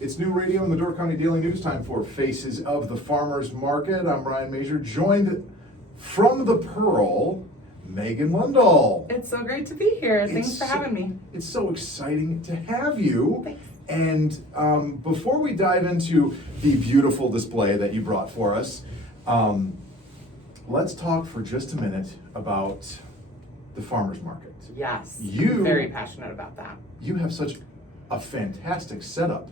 It's New Radio in the Door County Daily News time for Faces of the Farmers Market. I'm Brian Major, joined from the Pearl, Megan Lundahl. It's so great to be here. Thanks for having me. It's so exciting to have you. Thanks. And before we dive into the beautiful display that you brought for us, let's talk for just a minute about the farmers market. Yes, I'm very passionate about that. You have such a fantastic setup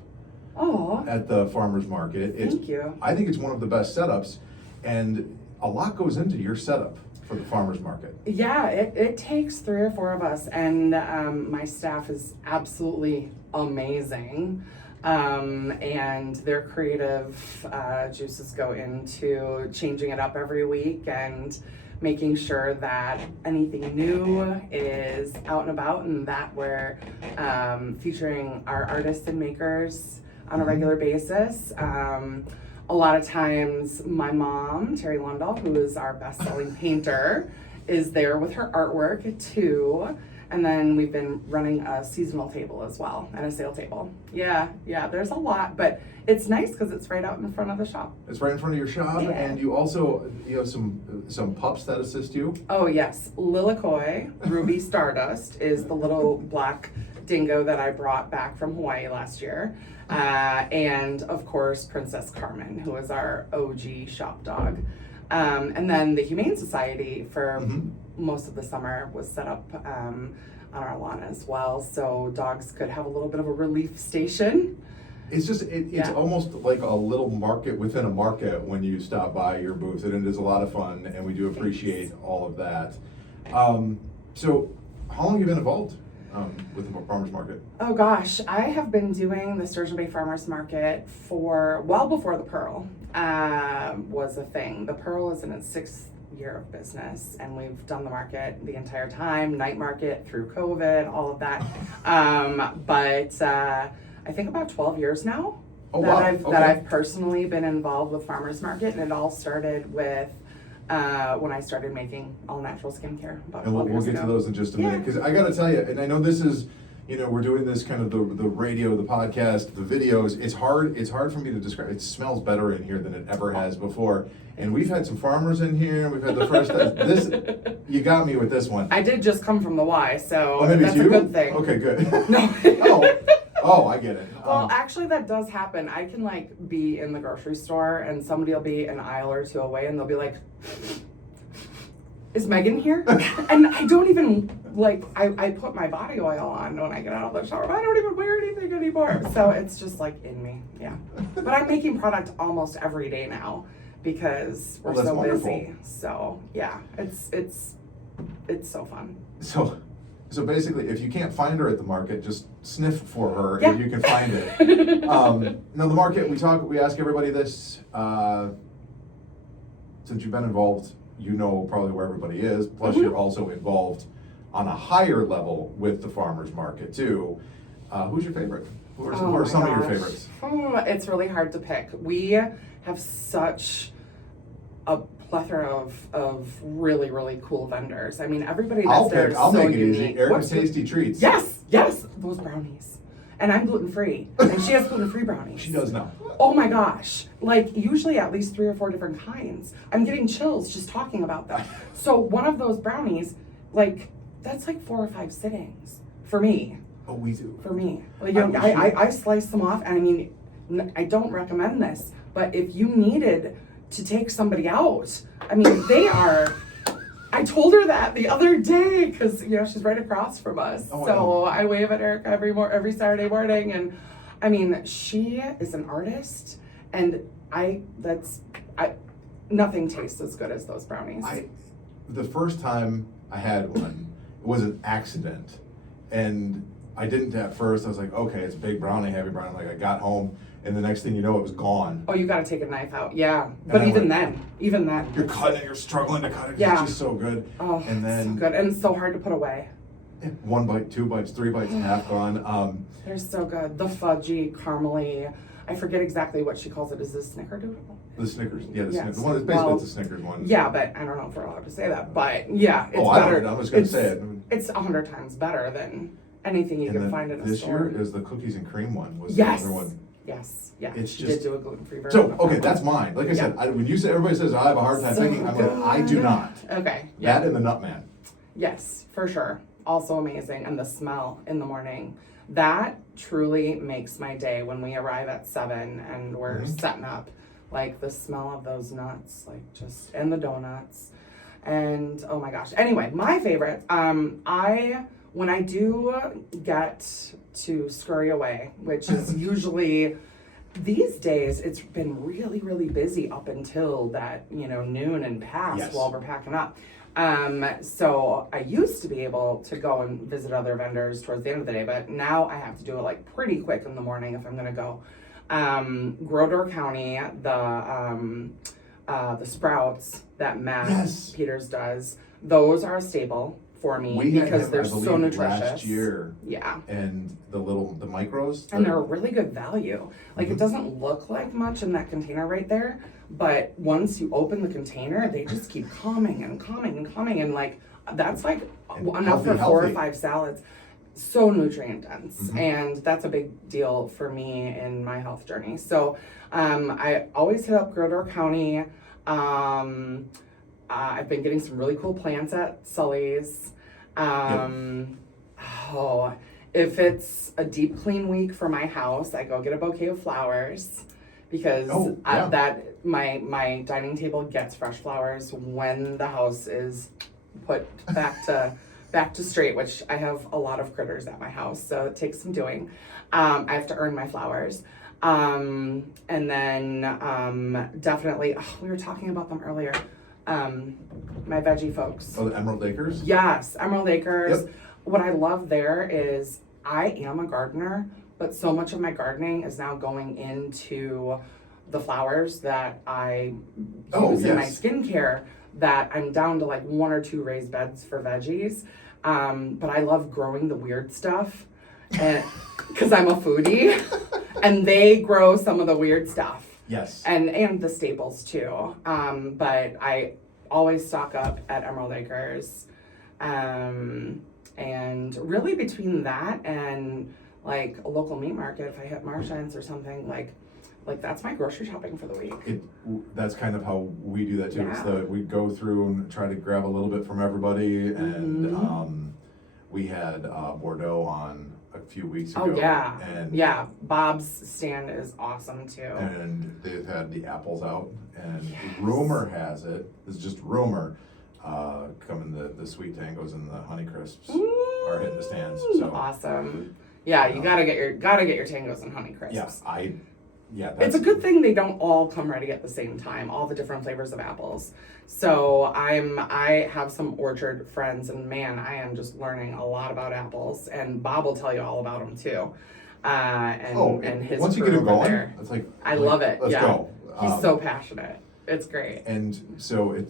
Oh, at the farmers market. thank you. I think it's one of the best setups, and a lot goes into your setup for the farmers market. Yeah, it takes 3 or 4 of us, and my staff is absolutely amazing. And their creative juices go into changing it up every week and making sure that anything new is out and about, and that we're featuring our artists and makers on a regular basis. A lot of times my mom, Terry Lundahl, who is our best-selling painter, is there with her artwork too. And then we've been running a seasonal table as well and a sale table. Yeah, there's a lot, but it's nice because it's right out in front of the shop. It's right in front of your shop, Yeah. and you have some pups that assist you. Oh yes, Lilikoi, Ruby Stardust, is the little black dingo that I brought back from Hawaii last year. And of course, Princess Carmen, who is our OG shop dog. And then the Humane Society for most of the summer was set up on our lawn as well, so dogs could have a little bit of a relief station. It's just, it's almost like a little market within a market when you stop by your booth, and it is a lot of fun, and we do appreciate all of that. So how long have you been involved with the farmers market? Oh gosh, I have been doing the Sturgeon Bay Farmers Market for well before the Pearl was a thing. The Pearl is in its 6th year of business, and we've done the market the entire time, night market through COVID, all of that. But I think about 12 years now that I've personally been involved with farmers market, and it all started with when I started making all natural skincare about 12 And we'll years get ago. to those in just a minute, because I got to tell you, and I know this is, we're doing this kind of the radio, the podcast, the videos. It's hard for me to describe. It smells better in here than it ever has before. And we've had some farmers in here. We've had the fresh stuff. You got me with this one. I did just come from the Y, so Maybe that's it's you? a good thing. Okay, good. No. Oh, I get it. Well, actually, that does happen. I can be in the grocery store, and somebody will be an aisle or 2 away, and they'll be like, "Is Megan here?" And I don't even I put my body oil on when I get out of the shower, but I don't even wear anything anymore. So it's just in me, yeah. But I'm making product almost every day now because we're so wonderful. busy. So yeah, it's so fun. So basically, if you can't find her at the market, just sniff for her Yeah. and you can find it. Now the market, we ask everybody this. Since you've been involved, you know probably where everybody is. Plus, you're also involved on a higher level with the farmers market too. Who's your favorite? Who are some of your favorites? It's really hard to pick. We have such a plethora of really, really cool vendors. I mean, everybody that's there is I'll so make it unique. easy. Erica's Tasty Treats. Yes, those brownies. And I'm gluten-free, and she has gluten-free brownies. She does now. Oh my gosh, usually at least 3 or 4 different kinds. I'm getting chills just talking about them. So one of those brownies, that's 4 or 5 sittings for me. Oh, we do. For me. I slice them off, and I mean, I don't recommend this, but if you needed to take somebody out, I mean, they are, I told her that the other day, because, she's right across from us. Oh, so I wave at Erica every Saturday morning, and I mean, she is an artist, and nothing tastes as good as those brownies. The first time I had one, it was an accident, and I didn't at first. I was like, okay, it's big brownie, heavy brownie. I got home, and the next thing you know, it was gone. Oh, you got to take a knife out, yeah. But even then, you're cutting it, you're struggling to cut it. Yeah. It's just so good. Oh, and then so good, and it's so hard to put away. 1 bite, 2 bites, 3 bites, half gone. They're so good. The fudgy, caramely. I forget exactly what she calls it. Is this Snickerdoodle? The Snickers, yeah, the Yes. Snickers. The one that's basically it's a Snickers one. Yeah, but I don't know if we're allowed to say that. But yeah, it's I better. don't know. I'm just gonna say it. It's 100 times better than anything you And can then find in a this store. year is the cookies and cream one. Was Yes. the other one. Yes, yeah. It's She just- did do a gluten-free version. So of okay, that. that's mine. Like I said, when you say everybody says I have a hard time So picking, I'm like I do good. not. Okay. Yeah. That and the Nutman. Yes, for sure. Also amazing. And the smell in the morning. That truly makes my day when we arrive at 7 and we're Mhm. setting up. Like the smell of those nuts, like just, and the donuts. And oh my gosh. Anyway, my favorite, when I do get to scurry away, which is usually these days, it's been really, really busy up until that, noon and past Yes. while we're packing up. So I used to be able to go and visit other vendors towards the end of the day, but now I have to do it like pretty quick in the morning if I'm gonna go. Grodor County, the Sprouts that Matt Yes. Peters does, those are a staple for me We had because him, they're I so believe, nutritious. last year, Yeah. and the micros. And they're a really good value. Like it doesn't look like much in that container right there, but once you open the container, they just keep coming and coming and coming, and like that's like And enough for healthy. 4 or 5 salads. So nutrient dense, Mhm. and that's a big deal for me in my health journey. So I always hit up Grodor County. I've been getting some really cool plants at Sully's. Oh, if it's a deep clean week for my house, I go get a bouquet of flowers because my dining table gets fresh flowers when the house is put back to straight, which I have a lot of critters at my house, so it takes some doing. I have to earn my flowers. And then definitely, we were talking about them earlier. My veggie folks. Oh, the Emerald Acres? Yes, Emerald Acres. Yep. What I love there is I am a gardener, but so much of my gardening is now going into the flowers that I use in my skincare, that I'm down to like 1 or 2 raised beds for veggies. But I love growing the weird stuff, and because I'm a foodie, and they grow some of the weird stuff. Yes. And the staples too. But I always stock up at Emerald Acres. And really between that and like a local meat market, if I hit Marchants or something, like that's my grocery shopping for the week. That's kind of how we do that too. Yeah. It's we go through and try to grab a little bit from everybody, and we had Bordeaux on a few weeks ago. Oh yeah, and yeah. Bob's stand is awesome too. And they've had the apples out, and rumor has it, it's just rumor, coming the sweet tangos and the honey crisps are hitting the stands. So awesome. Yeah, you gotta get your tangos and honey crisps. That's It's a good thing they don't all come ready at the same time, all the different flavors of apples. So I have some orchard friends, and man, I am just learning a lot about apples, and Bob will tell you all about them too. And his once you crew get him over going, there. it's like I love it. Let's go. He's so passionate. It's great. And so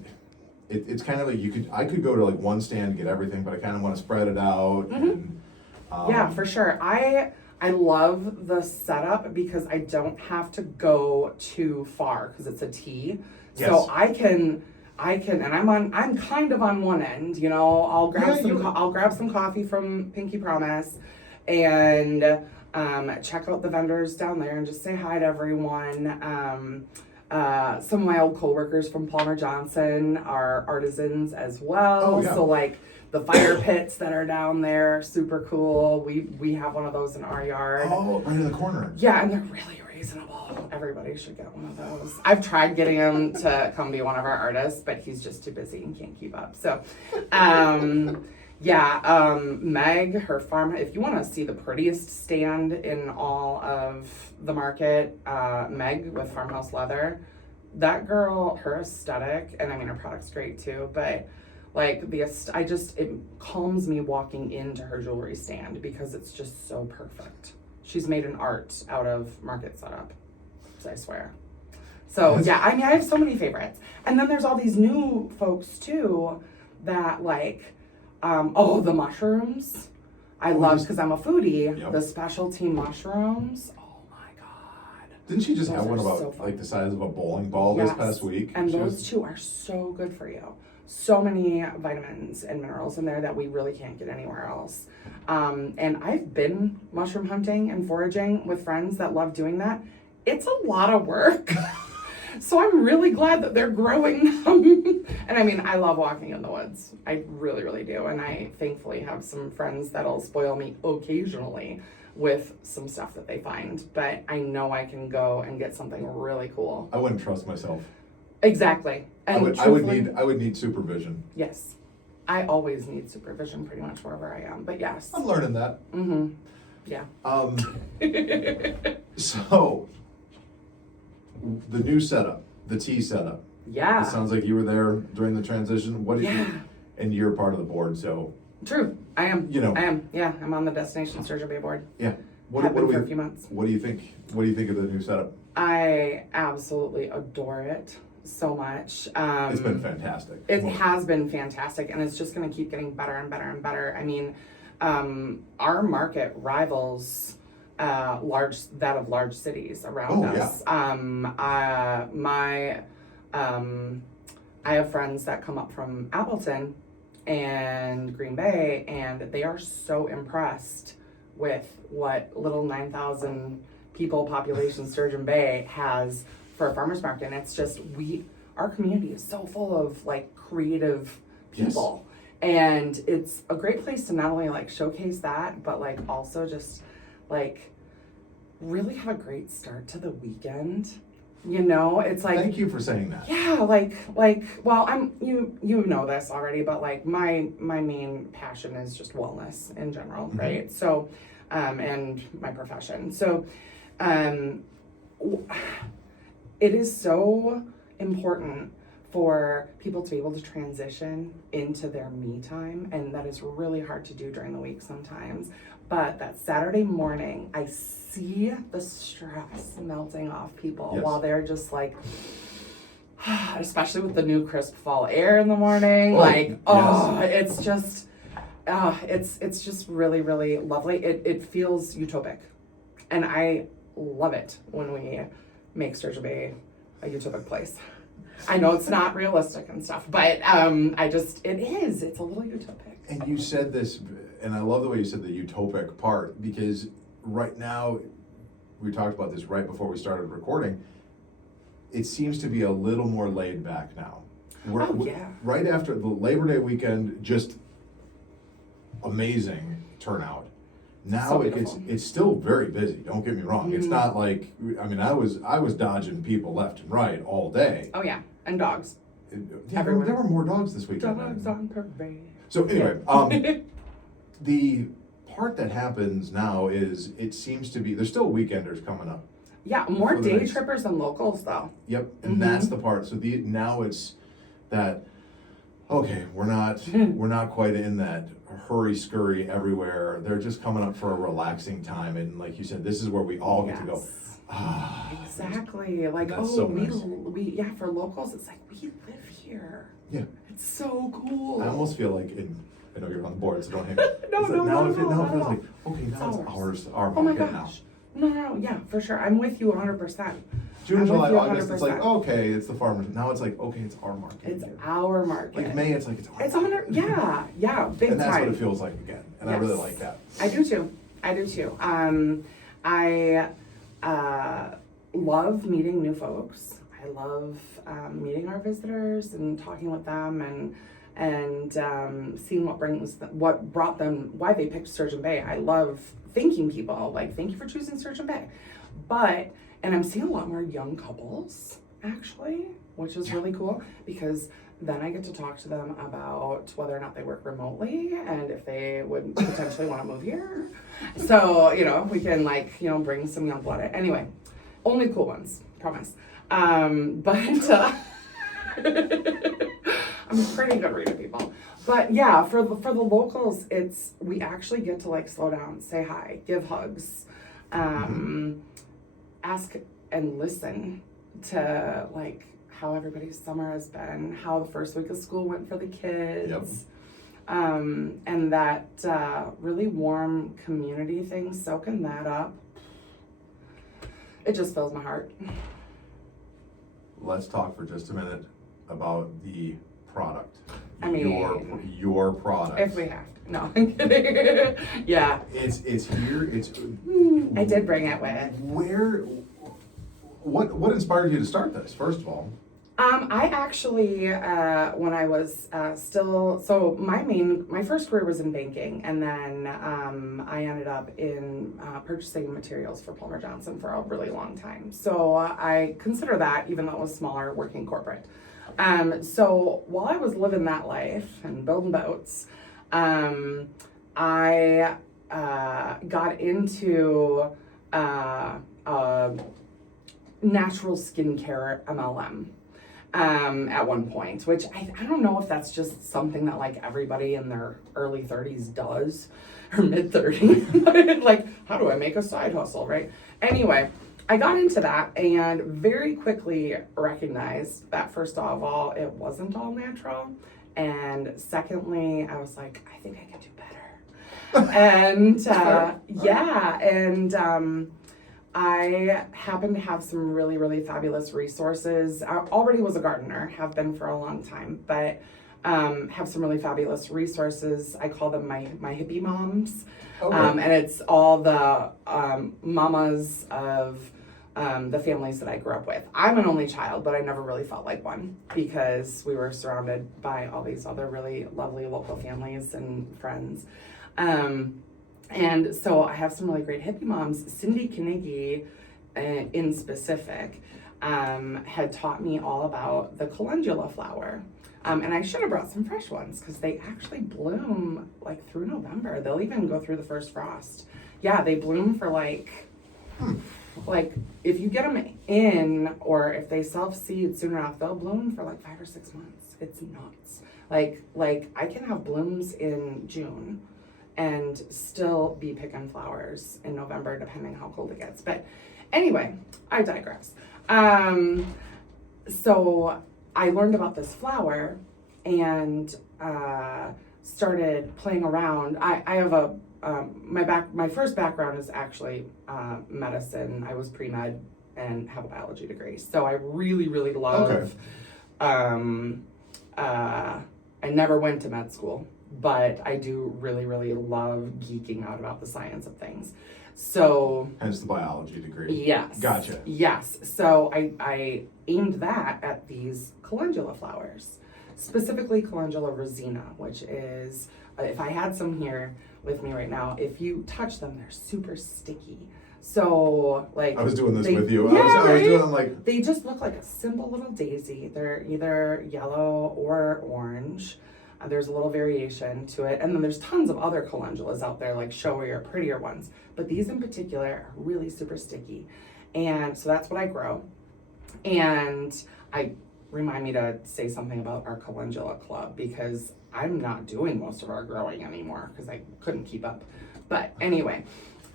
it's kind of like I could go to like one stand and get everything, but I kind of want to spread it out. And, Yeah, for sure. I love the setup because I don't have to go too far because it's a tea. Yes. So I can, and I'm kind of on one end, I'll grab I'll grab some coffee from Pinky Promise, and check out the vendors down there and just say hi to everyone. Some of my old coworkers from Palmer Johnson are artisans as well. Oh, yeah. So like the fire pits that are down there, super cool. We have one of those in our yard. Oh, right in the corner. Yeah, and they're really reasonable. Everybody should get one of those. I've tried getting him to come be one of our artists, but he's just too busy and can't keep up. So, Meg, her farm, if you want to see the prettiest stand in all of the market, Meg with Farmhouse Leather, that girl, her aesthetic, and I mean, her product's great too, but like it calms me walking into her jewelry stand because it's just so perfect. She's made an art out of market setup, I swear. So yeah, I mean, I have so many favorites. And then there's all these new folks too that like, the mushrooms. I love, because I'm a foodie, Yep. the specialty mushrooms. Oh my God. Didn't she just Those have one are about so fun. like the size of a bowling ball this past week? And She those was- two are so good for you. so many vitamins and minerals in there that we really can't get anywhere else. And I've been mushroom hunting and foraging with friends that love doing that. It's a lot of work. So I'm really glad that they're growing them. And I mean, I love walking in the woods. I really, really do. And I thankfully have some friends that'll spoil me occasionally with some stuff that they find. But I know I can go and get something really cool. I wouldn't trust myself. Exactly. And I would need supervision. Yes. I always need supervision pretty much wherever I am. But yes. I'm learning that. Mm-hmm. Yeah. So the new setup, the tea setup. Yeah. It sounds like you were there during the transition. What did Yeah. you, and you're part of the board, so. True. I am. You know. I am. Yeah. I'm on the Destination Sturgeon Bay board. Yeah. Have been for a few months. What do you think? What do you think of the new setup? I absolutely adore it so much. It's been fantastic. It has been fantastic, and it's just going to keep getting better and better and better. I mean, our market rivals that of large cities around us. I have friends that come up from Appleton and Green Bay, and they are so impressed with what little 9,000 people population Sturgeon Bay has for a farmer's market. And it's just, our community is so full of like creative people. Yes. And it's a great place to not only like showcase that, but like also just like really have a great start to the weekend. You know, it's like, thank you for saying that. Yeah, well, you know this already, but like my main passion is just wellness in general, mm-hmm. right? So, and my profession. So, it is so important for people to be able to transition into their me time, and that is really hard to do during the week sometimes. But that Saturday morning, I see the stress melting off people. Yes. While they're just like, especially with the new crisp fall air in the morning, it's just, it's just really, really lovely. It feels utopic, and I love it when we make Sturgeon Bay a utopic place. I know it's not realistic and stuff, but it's a little utopic. And you said this, and I love the way you said the utopic part, because right now, we talked about this right before we started recording, it seems to be a little more laid back now. Right after the Labor Day weekend, just amazing turnout. Now it's still very busy, don't get me wrong. Mm-hmm. It's not like, I mean, I was dodging people left and right all day. Oh yeah, and dogs. There were more dogs this weekend. Dogs on parade. So anyway, the part that happens now is it seems to be, there's still weekenders coming up. Yeah, more day trippers than locals though. Yep, and mm-hmm. that's the part. So now it's that, okay, we're not quite in that hurry scurry everywhere. They're just coming up for a relaxing time, and like you said, this is where we all get to go. Exactly. Like, so nice. we for locals, it's like we live here. Yeah. It's so cool. I almost feel like I know you're on the board, so don't hang me. No. It feels like, okay, now it's ours, our market now. No, yeah, for sure. I'm with you 100%. June, July, August, it's like, okay, it's the farmers. Now it's like, okay, it's our market. It's our market. Like May, it's like, it's our market. It's 100, yeah, big time. And that's what it feels like again. And yes. I really like that. I do too. I love meeting new folks. I love meeting our visitors and talking with them and seeing what brought them, why they picked Sturgeon Bay. I love thanking people, like, thank you for choosing Sturgeon Bay. And I'm seeing a lot more young couples, actually, which is really cool, because then I get to talk to them about whether or not they work remotely and if they would potentially want to move here. So, we can, bring some young blood in. Anyway, only cool ones, promise. I'm a pretty good reader, people. But yeah, for the locals, we actually get to slow down, say hi, give hugs, ask and listen to how everybody's summer has been, how the first week of school went for the kids. Yep. And that really warm community thing, soaking that up. It just fills my heart. Let's talk for just a minute about the product. I mean, your product. if we have to. No, I'm kidding. Yeah. It's here. It's. I did bring it with. What inspired you to start this? First of all. I actually, when I was so my first career was in banking, and then I ended up in purchasing materials for Palmer Johnson for a really long time. So I consider that, even though it was smaller, working corporate. So while I was living that life and building boats, I got into natural skincare MLM. At one point, which I don't know if that's just something that like everybody in their early 30s does, or mid 30s. Like, how do I make a side hustle, right? Anyway, I got into that and very quickly recognized that first of all, it wasn't all natural. And secondly, I was like, I think I could do better. And yeah, and I happen to have some really, really fabulous resources. I already was a gardener, have been for a long time, but have some really fabulous resources. I call them my hippie moms. Okay. And it's all the mamas of the families that I grew up with. I'm an only child, but I never really felt like one because we were surrounded by all these other really lovely local families and friends. And so I have some really great hippie moms. Cindy Carnegie, in specific, had taught me all about the calendula flower. And I should have brought some fresh ones because they actually bloom like through November. They'll even go through the first frost. Yeah, they bloom for like if you get them in, or if they self-seed soon enough, they'll bloom for like 5 or 6 months. It's nuts. Like I can have blooms in June and still be picking flowers in November, depending how cold it gets. But anyway, I digress. So I learned about this flower and started playing around. I have my first background is actually medicine. I was pre-med and have a biology degree. So I really, really love, I never went to med school, but I do really, really love geeking out about the science of things. So hence the biology degree. Yes. Gotcha. Yes. So I aimed that at these calendula flowers, specifically calendula rosina, which is, if I had some here with me right now, if you touch them, they're super sticky. So like I was doing this with you. Yeah, I was doing like they just look like a simple little daisy. They're either yellow or orange. There's a little variation to it. And then there's tons of other calendulas out there, like showier, prettier ones. But these in particular are really super sticky. And so that's what I grow. And remind me to say something about our calendula club, because I'm not doing most of our growing anymore because I couldn't keep up. But anyway.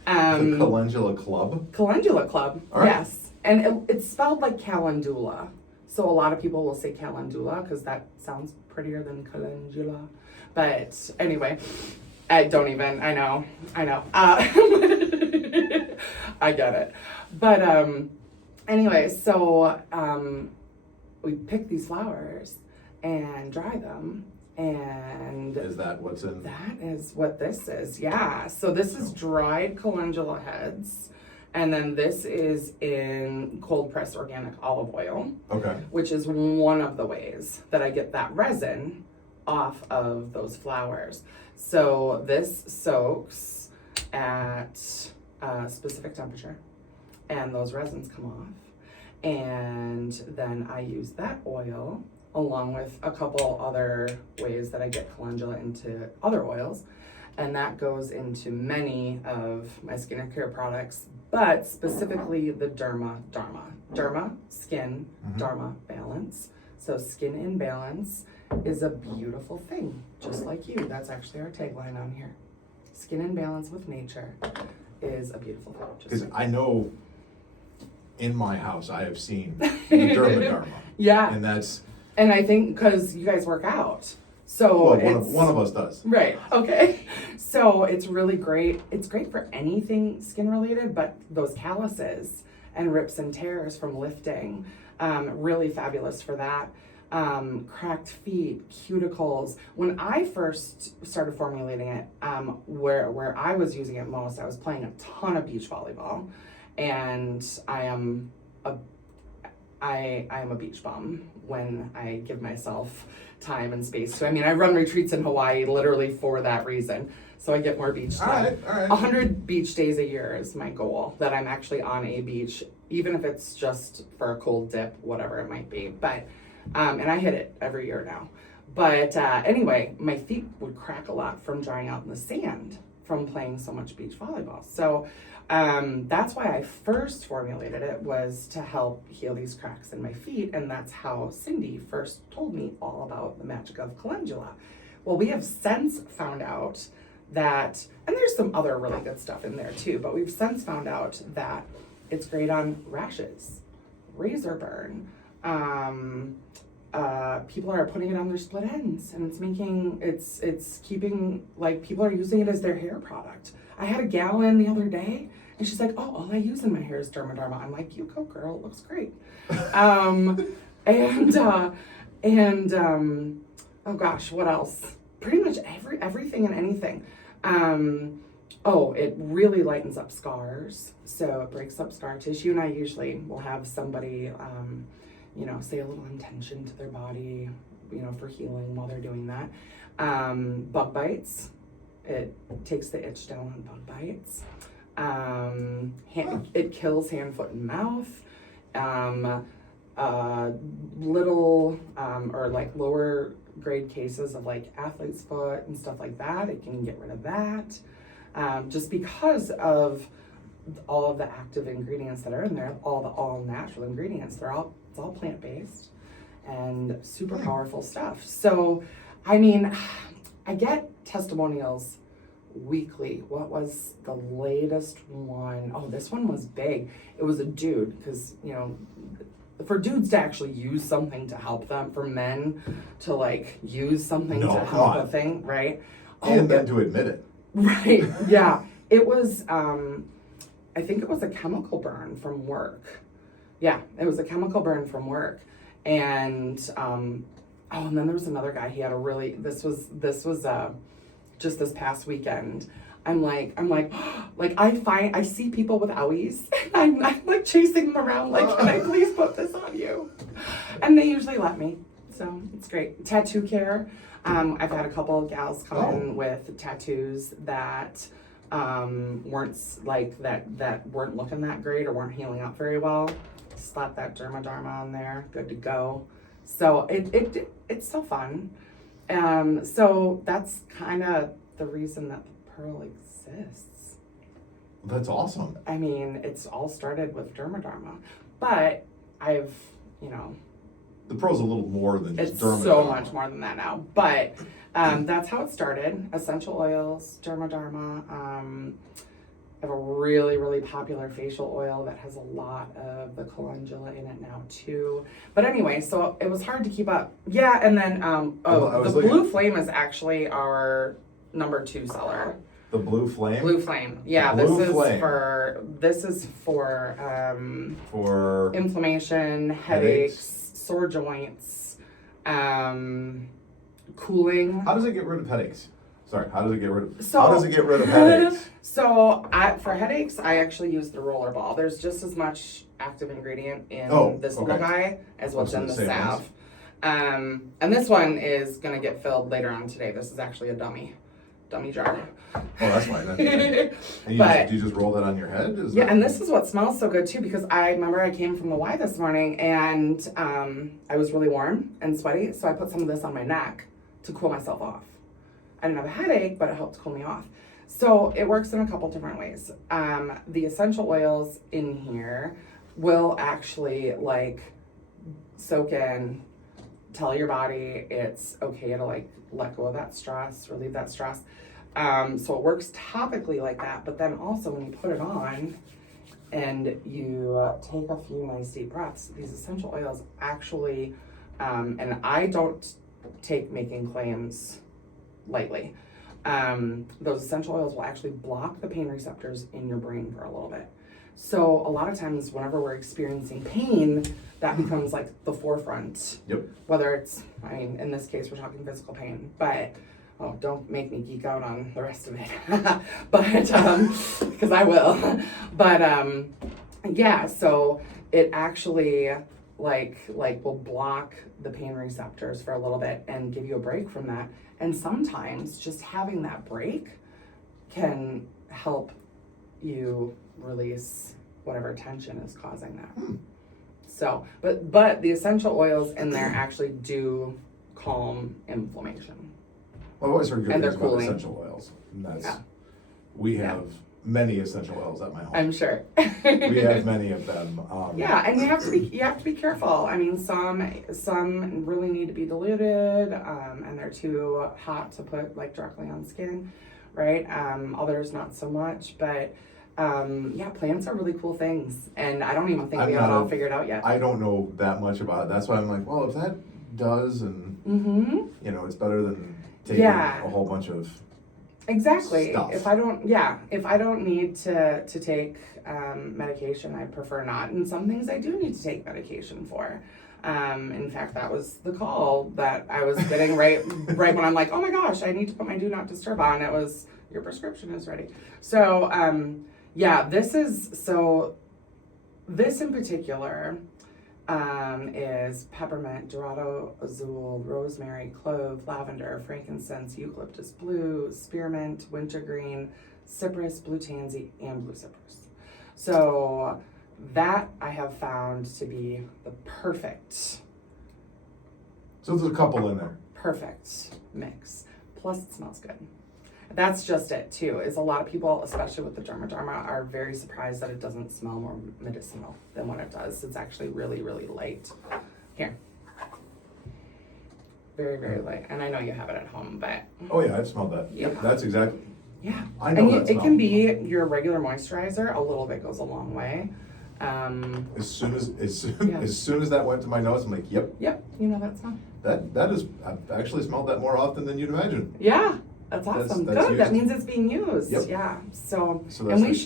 The calendula club? Calendula club, right. Yes. And it's spelled like calendula. So a lot of people will say calendula because that sounds prettier than calendula. But anyway, I know. I get it. But anyway, so we pick these flowers and dry them. And is that what's in? That is what this is, yeah. So this is dried calendula heads. And then this is in cold pressed organic olive oil. Okay. Which is one of the ways that I get that resin off of those flowers. So this soaks at a specific temperature and those resins come off. And then I use that oil along with a couple other ways that I get calendula into other oils. And that goes into many of my skincare products, but specifically the Derma, skin, Dharma balance. So skin in balance is a beautiful thing, just like you. That's actually our tagline on here. Skin in balance with nature is a beautiful thing. Because I know in my house I have seen the Dharma. Yeah. And I think because you guys work out. So one of us does. Right. Okay. So it's really great. It's great for anything skin related, but those calluses and rips and tears from lifting, really fabulous for that. cracked feet, cuticles. When I first started formulating it, where I was using it most, I was playing a ton of beach volleyball, and I am a beach bum when I give myself time and space to. I mean, I run retreats in Hawaii literally for that reason. So I get more beach time. All right. 100 beach days a year is my goal, that I'm actually on a beach, even if it's just for a cold dip, whatever it might be. But, and I hit it every year now. But anyway, my feet would crack a lot from drying out in the sand from playing so much beach volleyball. So that's why I first formulated it, was to help heal these cracks in my feet. And that's how Cindy first told me all about the magic of calendula. Well, we have since found out that, and there's some other really good stuff in there too, but we've since found out that it's great on rashes, razor burn. People are putting it on their split ends, and it's keeping, like, people are using it as their hair product. I had a gal in the other day, and she's like, oh, all I use in my hair is Dermadharma. I'm like, you go, girl, it looks great. Oh gosh, what else? Pretty much everything and anything. It really lightens up scars, so it breaks up scar tissue, and I usually will have somebody, say a little intention to their body, for healing while they're doing that. Bug bites, it takes the itch down on bug bites. It kills hand, foot, and mouth. Little or like lower grade cases of like athlete's foot and stuff like that, it can get rid of that. Just because of all of the active ingredients that are in there, all natural ingredients, it's all plant-based and super powerful stuff. So, I mean, I get testimonials weekly. What was the latest one? Oh, this one was big. It was a dude, because, for dudes to actually use something to help them, for men to like use something to help a thing, right? And then to admit it. Right, yeah. It was, I think it was a chemical burn from work. Yeah, it was a chemical burn from work. And, and then there was another guy, he had this was just this past weekend. I'm like, I see people with owies. I'm like chasing them around, like, can I please put this on you? And they usually let me, so it's great. Tattoo care. I've had a couple of gals come in with tattoos that weren't looking that great or weren't healing up very well. Slap that Dermadharma on there, good to go. So it's so fun. So that's kind of the reason that the pearl exists. That's awesome. I mean, it's all started with Dermadharma, but I've, the pearl's a little more than just Dermadharma. It's so much more than that now, but that's how it started. Essential oils, Dermadharma. I have a really, really popular facial oil that has a lot of the calendula in it now too. But anyway, so it was hard to keep up. Yeah, and then the Blue Flame is actually our number 2 seller. The Blue Flame? Blue Flame. Yeah, this is for inflammation, headaches, sore joints, cooling. How does it get rid of headaches? Sorry, how does it get rid of headaches? So for headaches, I actually use the roller ball. There's just as much active ingredient in this little guy as what's in the salve. And this one is going to get filled later on today. This is actually a dummy jar. Oh, that's fine. And you just roll that on your head? And this is what smells so good too, because I remember I came from the Y this morning and I was really warm and sweaty, so I put some of this on my neck to cool myself off. I didn't have a headache, but it helped cool me off. So it works in a couple different ways. The essential oils in here will actually soak in, tell your body it's okay to let go of that stress, relieve that stress. So it works topically like that, but then also when you put it on and you take a few nice deep breaths, these essential oils actually, and I don't take making claims lightly. Those essential oils will actually block the pain receptors in your brain for a little bit. So a lot of times whenever we're experiencing pain, that becomes like the forefront. Yep. Whether it's, I mean, in this case, we're talking physical pain, but oh, don't make me geek out on the rest of it. But, because I will. But, yeah, so it actually like will block the pain receptors for a little bit and give you a break from that. And sometimes just having that break can help you release whatever tension is causing that. So, but the essential oils in there actually do calm inflammation. Well, I've always heard good And things they're about cooling. essential oils. And that's, Yeah. we have many essential oils at my home. I'm sure. We have many of them. Yeah, and you have to be careful. I mean, some really need to be diluted, and they're too hot to put like directly on skin, right? Others not so much, but yeah, plants are really cool things, and I don't even think we have it all figured out yet. I don't know that much about it. That's why I'm like, well, if that does, and you know, it's better than taking a whole bunch of exactly stuff. If I don't need to take medication, I prefer not. And some things I do need to take medication for. In fact, that was the call that I was getting right when I'm like, oh my gosh, I need to put my do not disturb on. It was, your prescription is ready. So yeah, this in particular is peppermint, dorado azul, rosemary, clove, lavender, frankincense, eucalyptus blue, spearmint, wintergreen, cypress, blue tansy, and blue cypress. So that I have found to be the perfect So there's a couple in there. mix. Plus it smells good. That's just it too, is a lot of people, especially with the Derma, are very surprised that it doesn't smell more medicinal than what it does. It's actually really, really light. Here. Very, very light. And I know you have it at home, but Oh yeah, I've smelled that. Yeah. Yep, that's exactly. yeah. I know And that it smell. can be your regular moisturizer. A little bit goes a long way. As soon as Yeah. as soon as that went to my nose, I'm like, yep, Yep, you know that smell. that is. I've actually smelled that more often than you'd imagine. Yeah. That's awesome. That's Good. That used. means it's being used. Yep. Yeah. So So that's and we like-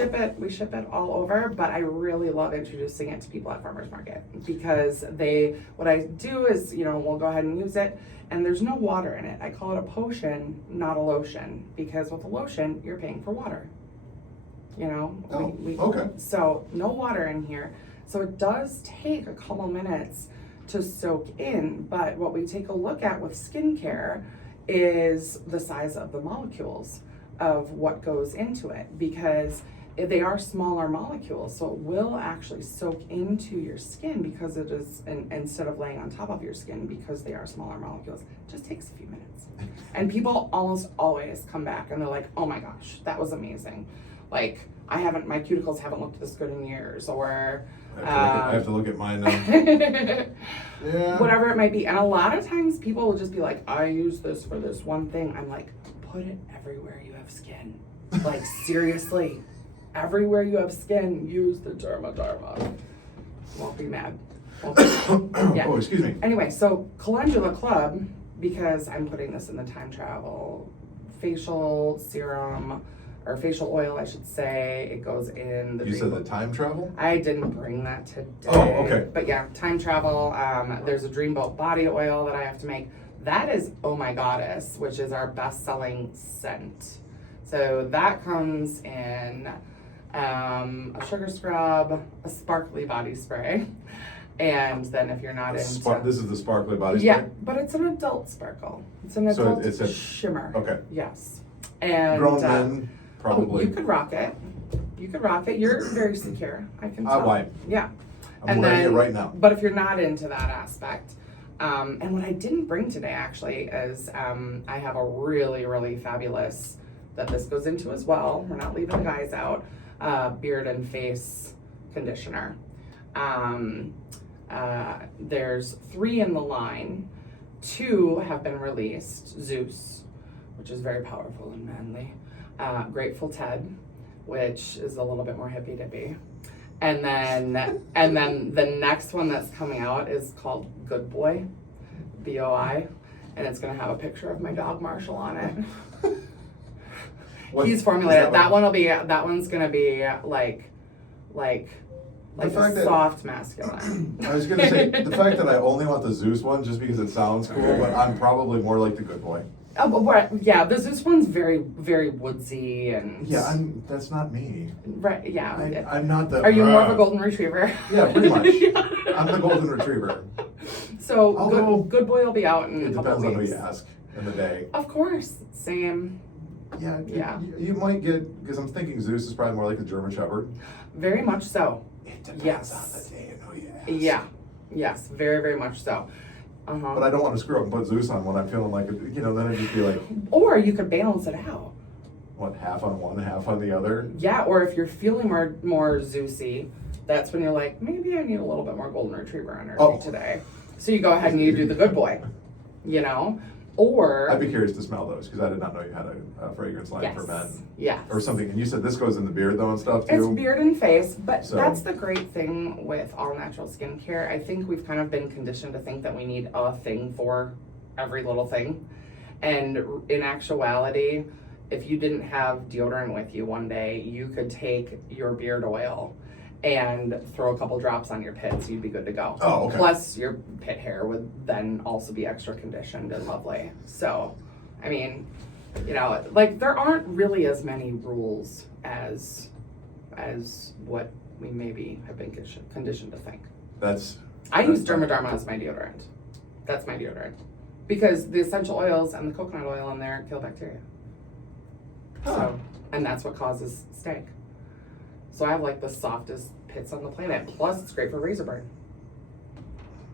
ship it all over, but I really love introducing it to people at farmers market because what I do is, we'll go ahead and use it, and there's no water in it. I call it a potion, not a lotion, because with a lotion you're paying for water. Oh, okay. So no water in here. So it does take a couple minutes to soak in, but what we take a look at with skincare is the size of the molecules of what goes into it, because they are smaller molecules, so it will actually soak into your skin because it is, instead of laying on top of your skin, because they are smaller molecules. It just takes a few minutes. And people almost always come back and they're like, oh my gosh, that was amazing. Like, my cuticles haven't looked this good in years, or I have to look at mine now. Yeah. whatever it might be. And a lot of times people will just be like, I use this for this one thing. I'm like, put it everywhere you have skin. Like, seriously, everywhere you have skin, use the Derma. Won't be mad. Yeah. Oh, excuse me. Anyway, so Calendula Club, because I'm putting this in the time travel facial serum, or facial oil, I should say. It goes in the You said the time travel? I didn't bring that today. Oh, okay. But yeah, time travel. There's a Dreamboat body oil that I have to make. That is Oh My Goddess, which is our best-selling scent. So that comes in a sugar scrub, a sparkly body spray, and then if you're not into... This is the sparkly body spray? Yeah, but it's an adult sparkle. It's an So adult it's a- shimmer. Okay. Yes. And Grown men, probably. you could rock it. You're very secure. I can tell. Why? Yeah. I'm wearing it right now. But if you're not into that aspect, and what I didn't bring today actually is I have a really, really fabulous, that this goes into as well. We're not leaving the guys out. Beard and face conditioner. There's 3 in the line. 2 have been released. Zeus, which is very powerful and manly. Grateful Ted, which is a little bit more hippy dippy. And then the next one that's coming out is called Good Boy, BOI, and it's gonna have a picture of my dog Marshall on it. He's formulated. That one's gonna be like like The fact that- soft masculine. I was gonna say, the fact that I only want the Zeus one just because it sounds cool, but I'm probably more like the good boy. Oh, but yeah, the Zeus one's very, very woodsy and. Yeah, that's not me. Right, yeah. I'm not the. Are you more of a golden retriever? Yeah, pretty much. I'm the golden retriever. So, Although, good boy will be out in It a couple depends of on who weeks. you ask in the day. Of course, same. Yeah, Yeah. You might get, because I'm thinking Zeus is probably more like a German Shepherd. Very much so. It depends Yes. on the day and who you ask. Yeah. Yes, very, very much so. But I don't want to screw up and put Zeus on when I'm feeling like, then I'd just be like, Or you could balance it out. what, half on one, half on the other? Yeah, or if you're feeling more Zeusy, that's when you're like, maybe I need a little bit more golden retriever energy today. So you go ahead and you do the good boy, Or I'd be curious to smell those because I did not know you had a fragrance line for men. Yes. Or something. And you said this goes in the beard though and stuff too? It's beard and face, but So- that's the great thing with all natural skincare. I think we've kind of been conditioned to think that we need a thing for every little thing. And in actuality, if you didn't have deodorant with you one day, you could take your beard oil and throw a couple drops on your pits, you'd be good to go. Oh, okay. Plus, your pit hair would then also be extra conditioned and lovely. So, I mean, there aren't really as many rules as what we maybe have been conditioned to think. I use Dermaderma as my deodorant. That's my deodorant. Because the essential oils and the coconut oil in there kill bacteria. So, and that's what causes stank. So I have like the softest pits on the planet. Plus, it's great for razor burn.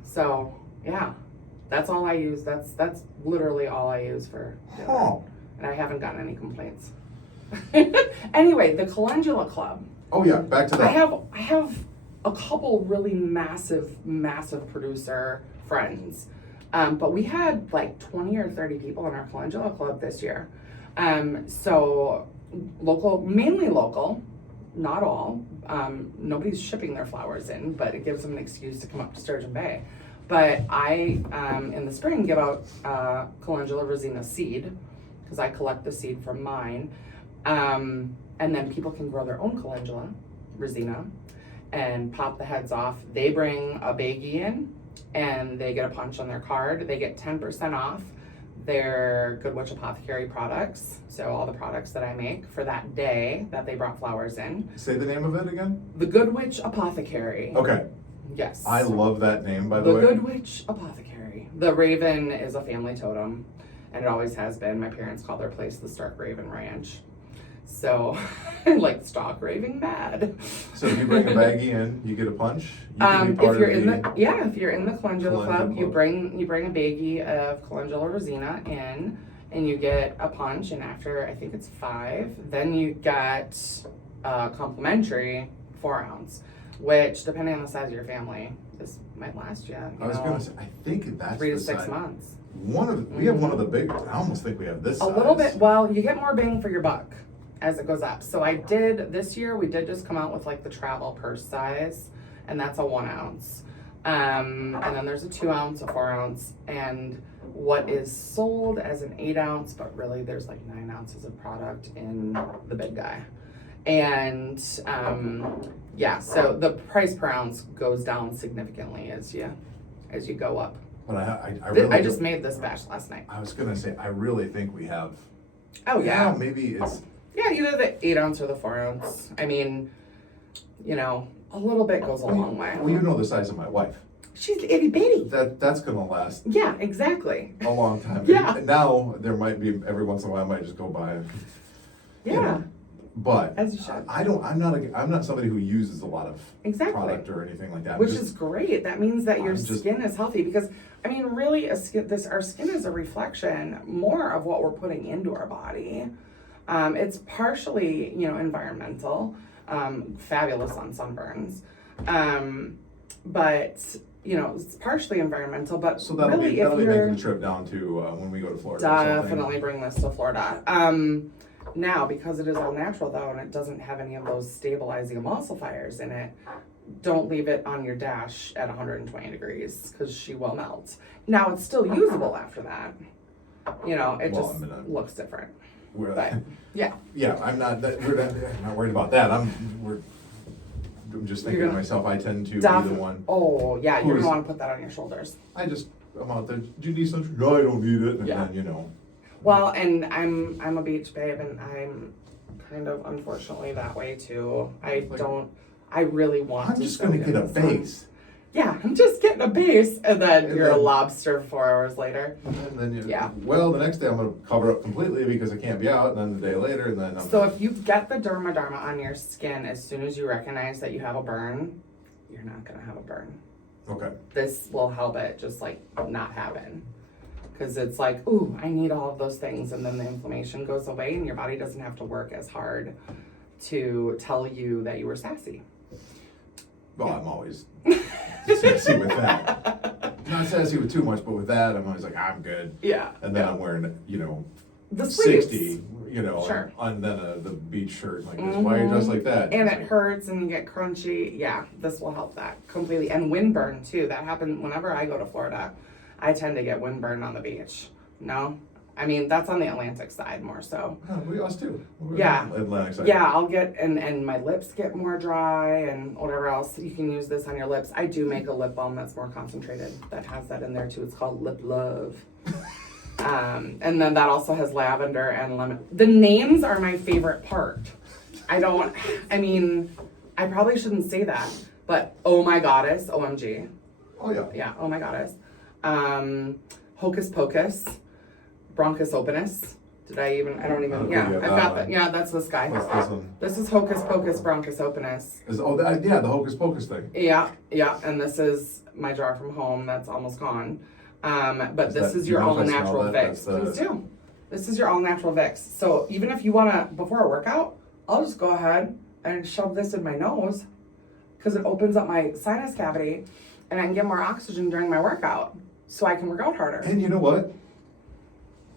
So yeah, that's all I use. That's literally all I use for deodorant. And I haven't gotten any complaints. Anyway, the Calendula Club. Oh yeah, back to that. I have a couple really massive producer friends. But we had like 20 or 30 people in our Calendula Club this year. So local, mainly local. Not all. Nobody's shipping their flowers in, but it gives them an excuse to come up to Sturgeon Bay. But I, in the spring, give out Calendula resina seed, because I collect the seed from mine. And then people can grow their own Calendula resina and pop the heads off. They bring a baggie in, and they get a punch on their card. They get 10% off their Good Witch Apothecary products, so all the products that I make for that day that they brought flowers in. Say the name of it again? The Good Witch Apothecary. Okay. Yes. I love that name, by the way. The Good Witch Apothecary. The raven is a family totem, and it always has been. My parents call their place the Stark Raven Ranch. So, like stock raving mad. So if you bring a baggie in, you get a punch? You can be part If you're of if you're in the Calendula Club, you bring a baggie of Calendula resina in, and you get a punch. And after I think it's 5, then you get a complimentary 4 ounce, which depending on the size of your family, this might last you. I was going to say, I think that's 3 to the 6 size. months. We have one of the big. I almost think we have this. A size. little bit. Well, you get more bang for your buck as it goes up. So this year we did just come out with like the travel purse size, and that's a 1 ounce. And then there's a 2 ounce, a 4 ounce, and what is sold as an 8 ounce, but really there's like 9 ounces of product in the big guy. And so the price per ounce goes down significantly as you go up. But I really I just made this batch last night. I was gonna say, I really think we have. Oh yeah. Maybe it's. Yeah, either the 8 ounce or the 4 ounce. I mean, a little bit goes a long way. Well, you know the size of my wife. She's itty bitty. That's gonna last Yeah, exactly. a long time. Yeah. And now there might be every once in a while I might just go by it. Yeah. But As you should. I'm not somebody who uses a lot of Exactly. product or anything like that. Which is great. That means that your I'm just- skin is healthy because really our skin is a reflection more of what we're putting into our body. It's partially, environmental, fabulous on sunburns. But it's partially environmental, but So that'll really be if you're making the trip down to when we go to Florida. or something. definitely bring this to Florida. Now, because it is all natural though, and it doesn't have any of those stabilizing emulsifiers in it, don't leave it on your dash at 120 degrees because she will melt. Now, it's still usable after that. It just looks different. We're, But, yeah. yeah, I'm not worried about that. I'm just thinking to myself, I tend to be the one. Oh, yeah, you're who's- gonna wanna put that on your shoulders. I'm out there, do you need sunscreen? No, I don't need it, and Yeah. then, you know. Well, and I'm a beach babe, and I'm kind of unfortunately that way too. I really want I'm to just soak gonna in get a the sun. base. Yeah, I'm just getting a base, and then And you're a then- lobster 4 hours later. And then you, Yeah. well, the next day I'm gonna cover up completely because I can't be out, and then the day later, and then I'm. So if you get the derma on your skin as soon as you recognize that you have a burn, you're not gonna have a burn. Okay. This will help it just like not happen. Because it's like, ooh, I need all of those things, and then the inflammation goes away, and your body doesn't have to work as hard to tell you that you were sassy. Well, I'm always sassy with that. Not sassy with too much, but with that, I'm always like, I'm good. Yeah. And then I'm wearing, you know, the sleeves. 60, you know, Sure. and then the beach shirt like this. Why are you dressed like that? And It's it like, hurts and you get crunchy. Yeah, this will help that completely. And windburn too. That happens whenever I go to Florida. I tend to get windburn on the beach. No? I mean, that's on the Atlantic side more so. Oh, we us too. We're Yeah. Atlantic side. Yeah, I'll get, and my lips get more dry and whatever else. You can use this on your lips. I do make a lip balm that's more concentrated that has that in there too. It's called Lip Love. And then that also has lavender and lemon. The names are my favorite part. I probably shouldn't say that, but Oh My Goddess, OMG. Oh yeah. Yeah, Oh My Goddess. Hocus Pocus, Bronchus Opinus. I don't even, Okay, yeah, yeah, I've that got one. that. Yeah, that's this guy. What's this one? This is Hocus Pocus, Bronchus Opinus. Yeah, the Hocus Pocus thing. Yeah, and this is my jar from home that's almost gone. But Is this that- is do you your know if all I smell natural that? Vicks. That's Please do. This is your all natural Vicks. So even if you wanna, before a workout, I'll just go ahead and shove this in my nose because it opens up my sinus cavity and I can get more oxygen during my workout so I can work out harder. And you know what?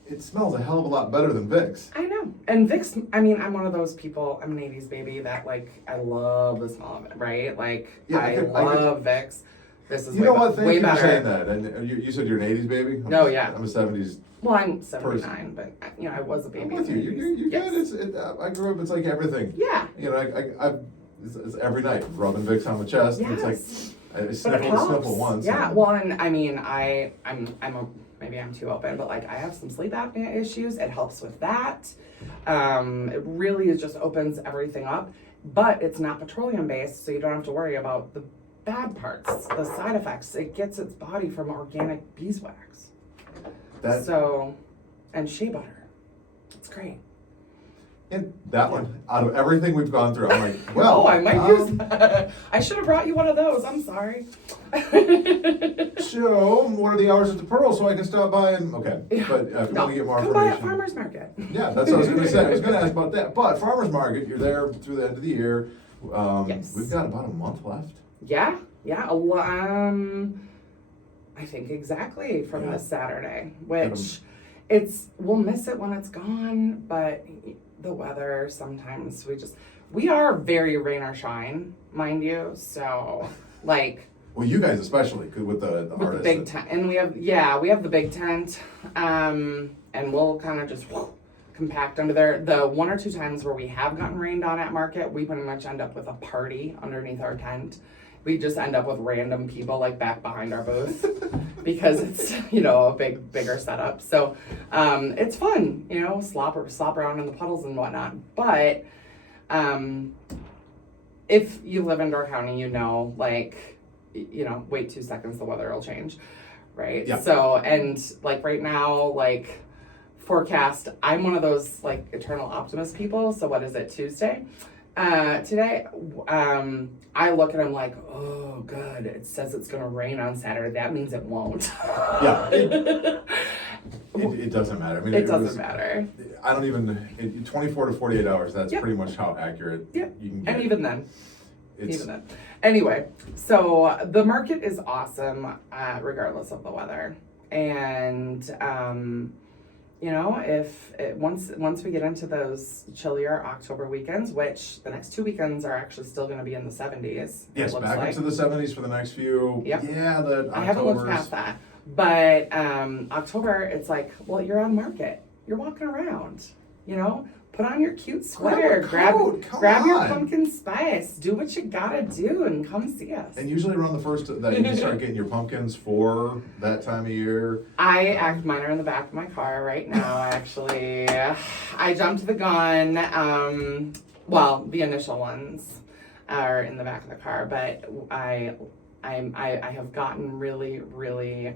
It smells a hell of a lot better than Vicks. I know. And Vicks, I mean, I'm one of those people, I'm an 80s baby that like, I love the smell of it, right? Like, Yeah, I I love Vicks. This is You know what? way Thank you for better. saying that. And you said you're an 80s baby? Oh, yeah. I'm a 70s. Well, I'm 79, but you know, I was a baby. I'm with you. in the 80s. You're Yes. good. I grew up, it's like everything. Yeah. You know, it's every night, rubbing Vicks on my chest. Yes. It's like, I But it sniffle helps. once. Yeah. and- Well, and I mean, maybe I'm too open, but like I have some sleep apnea issues. It helps with that. It really just opens everything up, but it's not petroleum based, so you don't have to worry about the bad parts, the side effects. It gets its body from organic beeswax. And shea butter. It's great. And that one, out of everything we've gone through, I'm like, well. Oh, I might use that. I should have brought you one of those. I'm sorry. So, what are the hours at the Pearl so I can stop by and, okay. But if you want to get more come by at information. farmer's market. Yeah, that's what I was going to say. I was going to ask about that. But farmer's market, you're there through the end of the year. Yes. We've got about a month left. Yeah. I think exactly from this Saturday, which we'll miss it when it's gone, but the weather sometimes we are very rain or shine, mind you. So like. Well, you guys especially, 'cause with the With the artists. big tent, and we have the big tent, and we'll kind of just compact under there. The one or two times where we have gotten rained on at market, we pretty much end up with a party underneath our tent. We just end up with random people like back behind our booth because it's a bigger setup. So it's fun, slop around in the puddles and whatnot. But if you live in Door County, wait 2 seconds, the weather will change, right? Yeah. So, and like right now, forecast, I'm one of those eternal optimist people. So what is it, Tuesday? Today, I look and I'm like, oh, good. It says it's going to rain on Saturday. That means it won't. Yeah. It doesn't matter. I mean, it doesn't matter. I don't even, 24 to 48 hours, that's Yep. pretty much how accurate you can get. And even then. Anyway, so the market is awesome, regardless of the weather. And, once we get into those chillier October weekends, which the next 2 weekends are actually still going to be in the 70s. Yes, it looks back like. into the 70s for the next few. Yep. Yeah, the I haven't looked Octobers. past that. But October, it's like, well, you're on market. You're walking around, Put on your cute Grab a sweater. coat, come grab your on. pumpkin spice. Do what you gotta do and come see us. And usually around the first, that you start getting your pumpkins for that time of year. Mine are in the back of my car right now, actually. I jumped the gun. Well, the initial ones are in the back of the car, but I have gotten really, really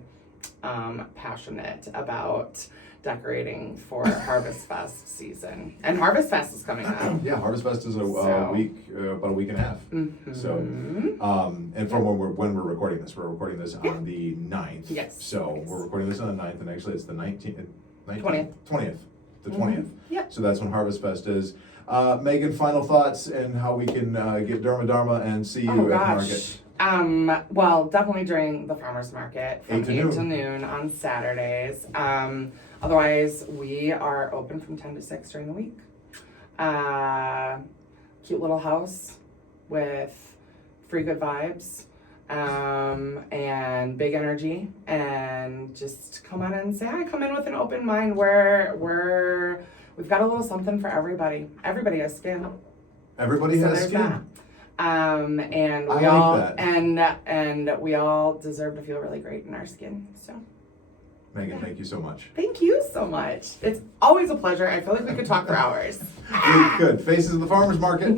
passionate about decorating for Harvest Fest season. And Harvest Fest is coming up. Yeah, Harvest Fest is So- week, about a week and a half. Mhm. So, and from when we're recording this on the 9th. Yes. So Yes. we're recording this on the 9th, and actually it's the 19th, 20th. 20th, the Mhm. 20th. Yep. So that's when Harvest Fest is. Megan, final thoughts and how we can get Dharma and see you Oh at the market. gosh. Well, definitely during the farmers market from 8 to 8 to noon on Saturdays. Otherwise, we are open from 10 to 6 during the week. Cute little house with free good vibes, and big energy, and just come on and say hi. Come in with an open mind. We've got a little something for everybody. Everybody has skin. Everybody So has there's skin. that. And I we like all that. and we all deserve to feel really great in our skin. So Megan, thank you so much. thank you so much. It's always a pleasure. I feel like we could talk for hours. Good. Faces of the Farmers Market.